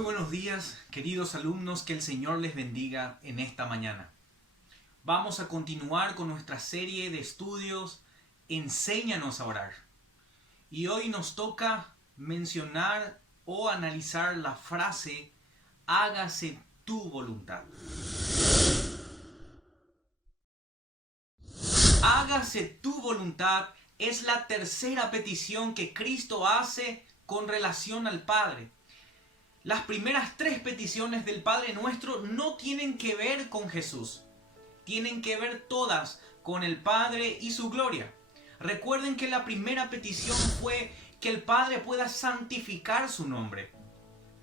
Muy buenos días, queridos alumnos, que el Señor les bendiga en esta mañana. Vamos a continuar con nuestra serie de estudios Enséñanos a orar. Y hoy nos toca mencionar o analizar la frase hágase tu voluntad. Hágase tu voluntad es la tercera petición que Cristo hace con relación al Padre. Las primeras tres peticiones del Padre Nuestro no tienen que ver con Jesús. Tienen que ver todas con el Padre y su gloria. Recuerden que la primera petición fue que el Padre pueda santificar su nombre.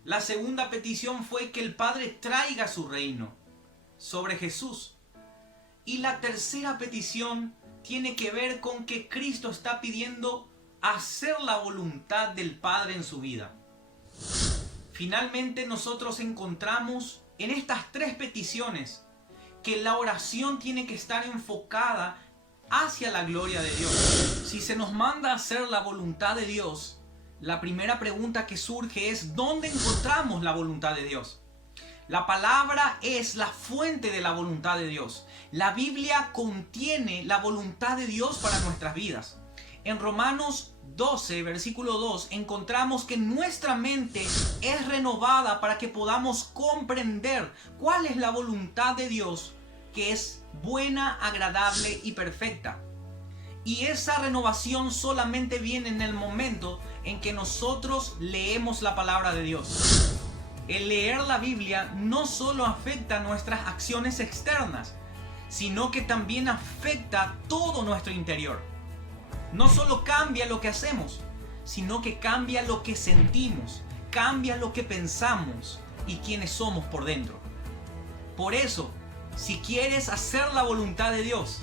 La segunda petición fue que el Padre traiga su reino sobre Jesús. Y la tercera petición tiene que ver con que Cristo está pidiendo hacer la voluntad del Padre en su vida. Finalmente nosotros encontramos en estas tres peticiones que la oración tiene que estar enfocada hacia la gloria de Dios. Si se nos manda a hacer la voluntad de Dios, la primera pregunta que surge es ¿dónde encontramos la voluntad de Dios? La palabra es la fuente de la voluntad de Dios. La Biblia contiene la voluntad de Dios para nuestras vidas. En Romanos 12, versículo 2, encontramos que nuestra mente es renovada para que podamos comprender cuál es la voluntad de Dios, que es buena, agradable y perfecta. Y esa renovación solamente viene en el momento en que nosotros leemos la palabra de Dios. El leer la Biblia no solo afecta nuestras acciones externas, sino que también afecta todo nuestro interior. No solo cambia lo que hacemos, sino que cambia lo que sentimos, cambia lo que pensamos y quiénes somos por dentro. Por eso, si quieres hacer la voluntad de Dios,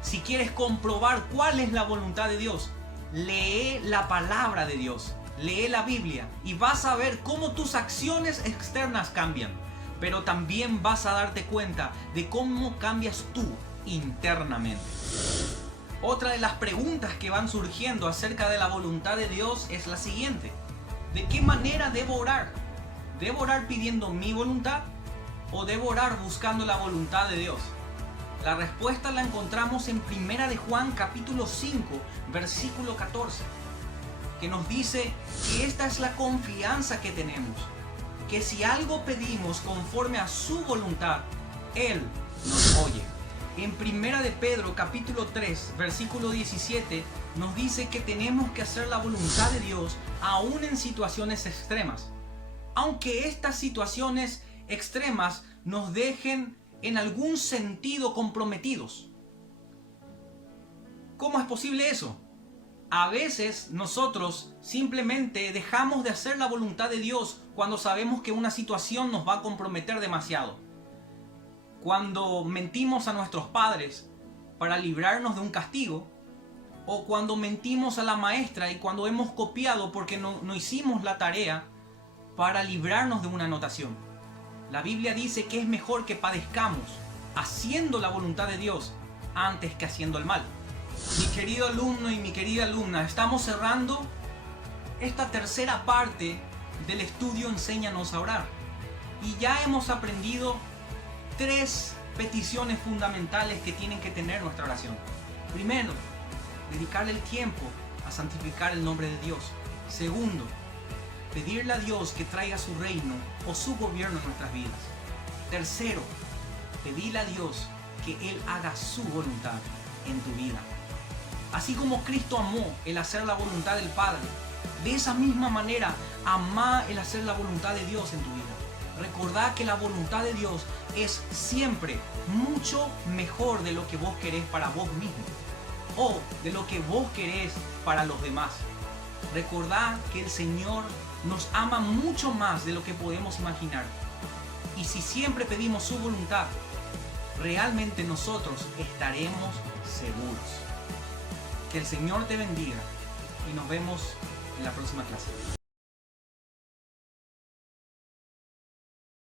si quieres comprobar cuál es la voluntad de Dios, lee la palabra de Dios, lee la Biblia y vas a ver cómo tus acciones externas cambian, pero también vas a darte cuenta de cómo cambias tú internamente. Otra de las preguntas que van surgiendo acerca de la voluntad de Dios es la siguiente: ¿de qué manera debo orar? ¿Debo orar pidiendo mi voluntad o debo orar buscando la voluntad de Dios? La respuesta la encontramos en 1 de Juan capítulo 5 versículo 14, que nos dice que esta es la confianza que tenemos, que si algo pedimos conforme a su voluntad, Él nos oye. En 1 de Pedro capítulo 3 versículo 17 nos dice que tenemos que hacer la voluntad de Dios aún en situaciones extremas, aunque estas situaciones extremas nos dejen en algún sentido comprometidos. ¿Cómo es posible eso? A veces nosotros simplemente dejamos de hacer la voluntad de Dios cuando sabemos que una situación nos va a comprometer demasiado. Cuando mentimos a nuestros padres para librarnos de un castigo, o cuando mentimos a la maestra y cuando hemos copiado porque no hicimos la tarea para librarnos de una anotación. La Biblia dice que es mejor que padezcamos haciendo la voluntad de Dios antes que haciendo el mal. Mi querido alumno y mi querida alumna, estamos cerrando esta tercera parte del estudio Enséñanos a orar. Y ya hemos aprendido tres peticiones fundamentales que tienen que tener nuestra oración. Primero, dedicarle el tiempo a santificar el nombre de Dios. Segundo, pedirle a Dios que traiga su reino o su gobierno en nuestras vidas. Tercero, pedirle a Dios que Él haga su voluntad en tu vida. Así como Cristo amó el hacer la voluntad del Padre, de esa misma manera ama el hacer la voluntad de Dios en tu vida. Recordad que la voluntad de Dios es siempre mucho mejor de lo que vos querés para vos mismo o de lo que vos querés para los demás. Recordad que el Señor nos ama mucho más de lo que podemos imaginar. Y si siempre pedimos su voluntad, realmente nosotros estaremos seguros. Que el Señor te bendiga y nos vemos en la próxima clase.